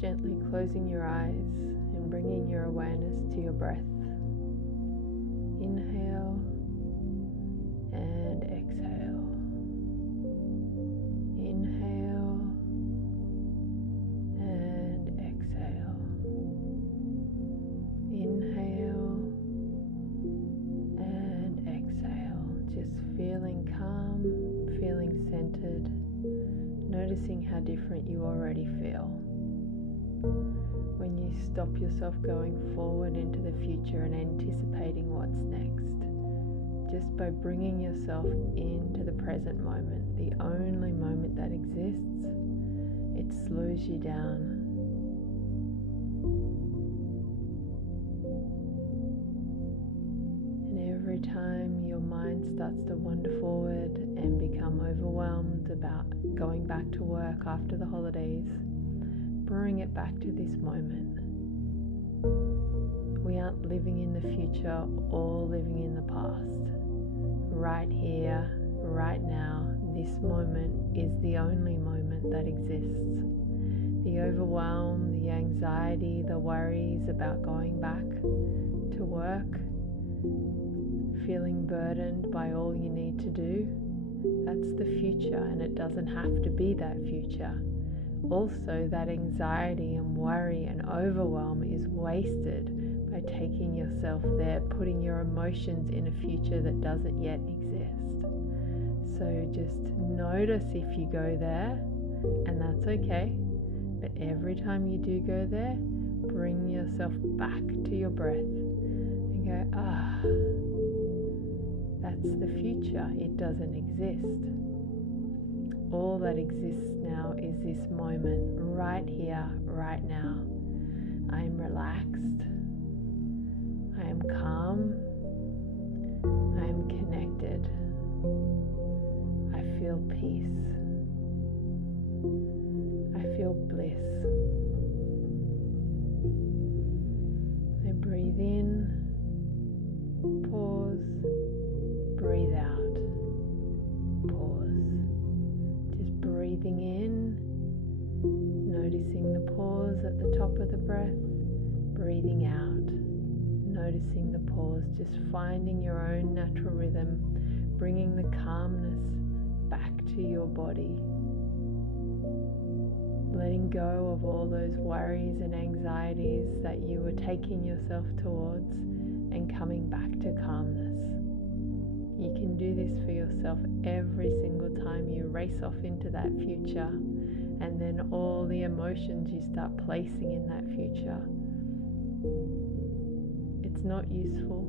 Gently closing your eyes and bringing your awareness to your breath. Inhale and exhale. Inhale and exhale. Inhale and exhale. Just feeling calm, feeling centered, noticing how different you already feel. When you stop yourself going forward into the future and anticipating what's next, just by bringing yourself into the present moment, the only moment that exists, it slows you down. And every time your mind starts to wander forward and become overwhelmed about going back to work after the holidays, bring it back to this moment. We aren't living in the future or living in the past. Right here, right now, this moment is the only moment that exists. The overwhelm, the anxiety, the worries about going back to work, feeling burdened by all you need to do, that's the future, and it doesn't have to be that future. Also, that anxiety and worry and overwhelm is wasted by taking yourself there, putting your emotions in a future that doesn't yet exist. So just notice if you go there, and that's okay. But every time you do go there, bring yourself back to your breath and go, that's the future. It doesn't exist. All that exists now is this moment, right here, right now. I am relaxed. I am calm. I am connected. I feel peace. I feel bliss. I breathe in, pause, breathe out, pause. Breathing in, noticing the pause at the top of the breath, breathing out, noticing the pause, just finding your own natural rhythm, bringing the calmness back to your body, letting go of all those worries and anxieties that you were taking yourself towards and coming back to calmness. You can do this for yourself every single time you race off into that future, and then all the emotions you start placing in that future. It's not useful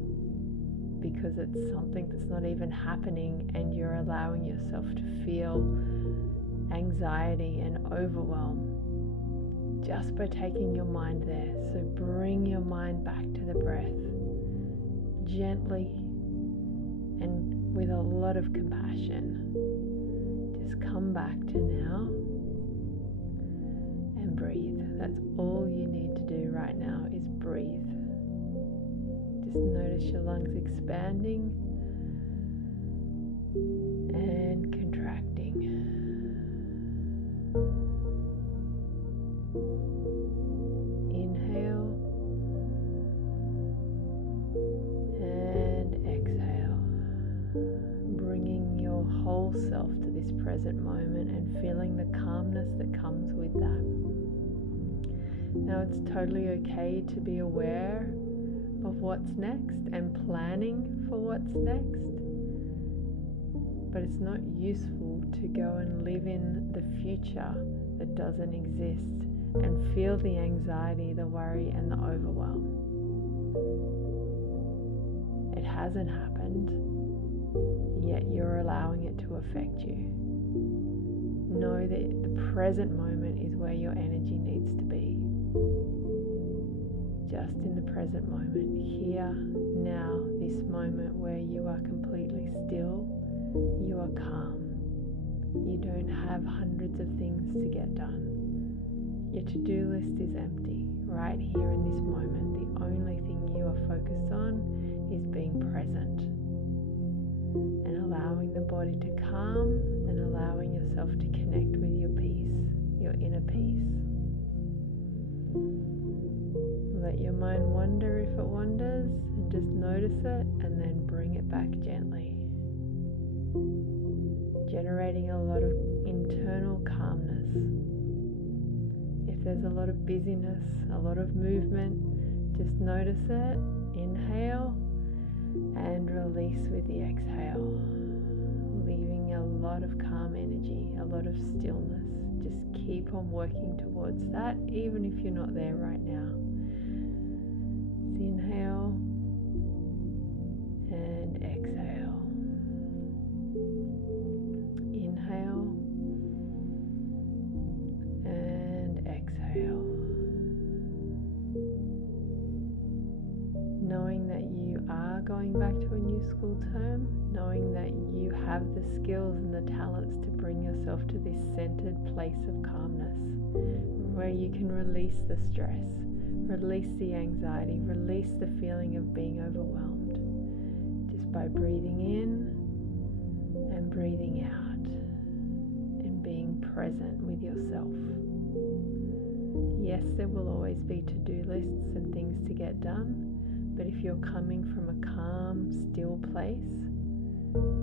because it's something that's not even happening, and you're allowing yourself to feel anxiety and overwhelm just by taking your mind there. So bring your mind back to the breath gently and with a lot of compassion. Just come back to now and breathe. That's all you need to do right now is breathe. Just notice your lungs expanding and contracting. Inhale and exhale, bringing your whole self to this present moment and feeling the calmness that comes with that. Now it's totally okay to be aware of what's next and planning for what's next, but it's not useful to go and live in the future that doesn't exist and feel the anxiety, the worry, and the overwhelm. It hasn't happened, yet you're allowing it to affect you. Know that the present moment is where your energy needs to be. Just in the present moment, here, now, this moment where you are completely still, you are calm. You don't have hundreds of things to get done. Your to-do list is empty. Right here in this moment, the only thing you are focused on is being present and allowing the body to calm and allowing yourself to connect with your peace, your inner peace. Let your mind wander if it wanders, and just notice it and then bring it back gently. Generating a lot of internal calmness. If there's a lot of busyness, a lot of movement, just notice it. Inhale and release with the exhale, leaving a lot of calm energy, a lot of stillness. Just keep on working towards that, even if you're not there right now. So inhale and exhale. Inhale and exhale. Knowing that you are going back to a new school term, knowing that you have the skills and the talents to bring yourself to this centered place of calmness, where you can release the stress, release the anxiety, release the feeling of being overwhelmed, just by breathing in and breathing out, and being present with yourself. Yes, there will always be to-do lists and things to get done, but if you're coming from a calm, still place,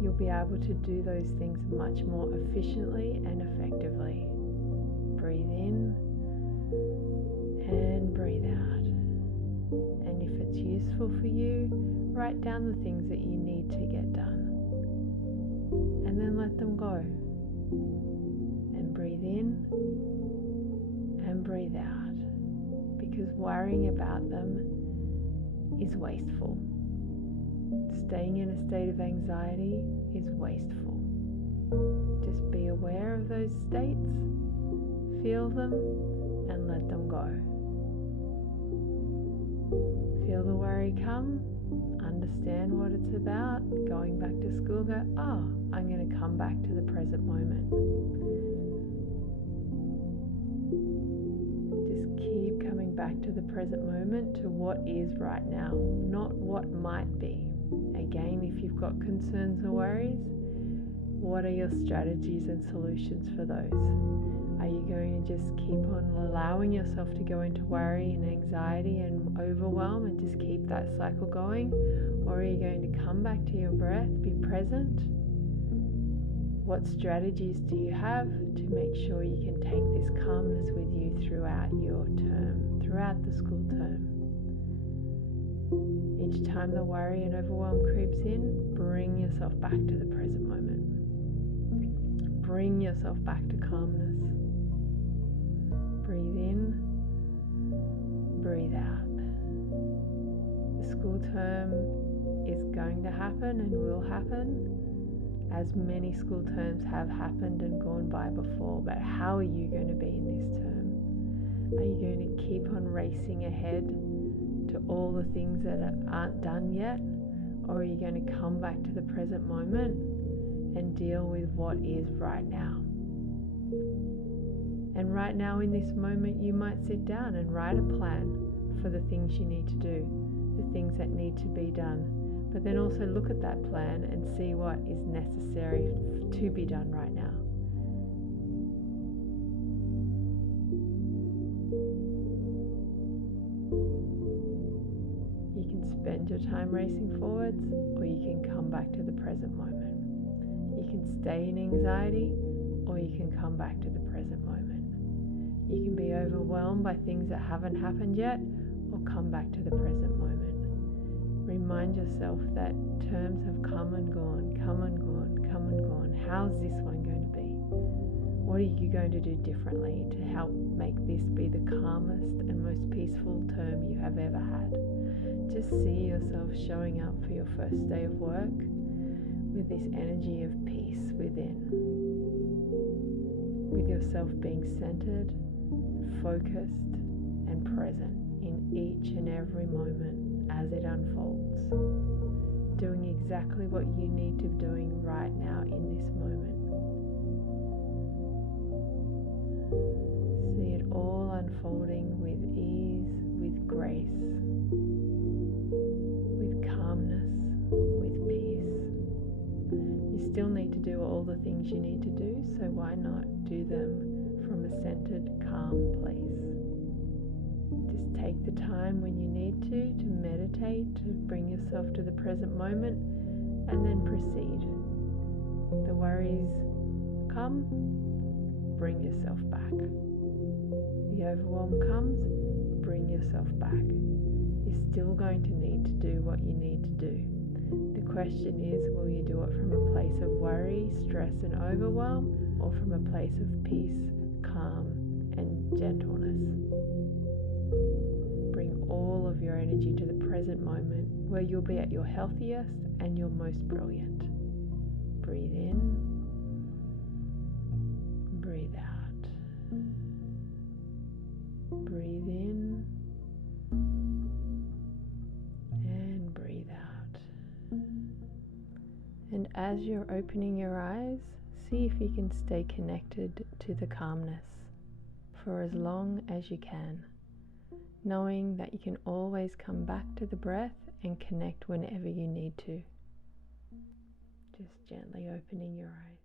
you'll be able to do those things much more efficiently and effectively. Breathe in and breathe out. And if it's useful for you, write down the things that you need to get done. And then let them go. And breathe in and breathe out. Because worrying about them is wasteful. Staying in a state of anxiety is wasteful. Just be aware of those states, feel them, and let them go. Feel the worry come, understand what it's about. Going back to school, go, I'm going to come back to the present moment. Just keep coming back to the present moment, to what is right now, not what might be. Again, if you've got concerns or worries, what are your strategies and solutions for those? Are you going to just keep on allowing yourself to go into worry and anxiety and overwhelm and just keep that cycle going? Or are you going to come back to your breath, be present? What strategies do you have to make sure you can take this calmness with you throughout your term, throughout the school term? Each time the worry and overwhelm creeps in, bring yourself back to the present moment. Bring yourself back to calmness. Breathe in, breathe out. The school term is going to happen and will happen, as many school terms have happened and gone by before. But how are you going to be in this term? Are you going to keep on racing ahead to all the things that aren't done yet? Or are you going to come back to the present moment and deal with what is right now? And right now in this moment, you might sit down and write a plan for the things you need to do, the things that need to be done. But then also look at that plan and see what is necessary to be done right now. You can spend your time racing forwards, or you can come back to the present moment. You can stay in anxiety, or you can come back to the present moment. You can be overwhelmed by things that haven't happened yet, or come back to the present moment. Remind yourself that terms have come and gone, come and gone, come and gone. How's this one going to be? What are you going to do differently to help make this be the calmest and most peaceful term you have ever had? Just see yourself showing up for your first day of work with this energy of peace within, with yourself being centered, focused, and present in each and every moment as it unfolds, doing exactly what you need to be doing right now in this moment. See it all unfolding with ease, with grace, with calmness, with peace. You still need to do all the things you need to do, so why not do them from a centered, calm place? Just take the time when you need to meditate, to bring yourself to the present moment, and then proceed. The worries come, bring yourself back. The overwhelm comes, bring yourself back. You're still going to need to do what you need to do. The question is, will you do it from a place of worry, stress, and overwhelm, or from a place of peace, calm, and gentleness? Bring all of your energy to the present moment, where you'll be at your healthiest and your most brilliant. Breathe in, breathe out. Breathe in and breathe out. And as you're opening your eyes, see if you can stay connected to the calmness for as long as you can, knowing that you can always come back to the breath and connect whenever you need to. Just gently opening your eyes.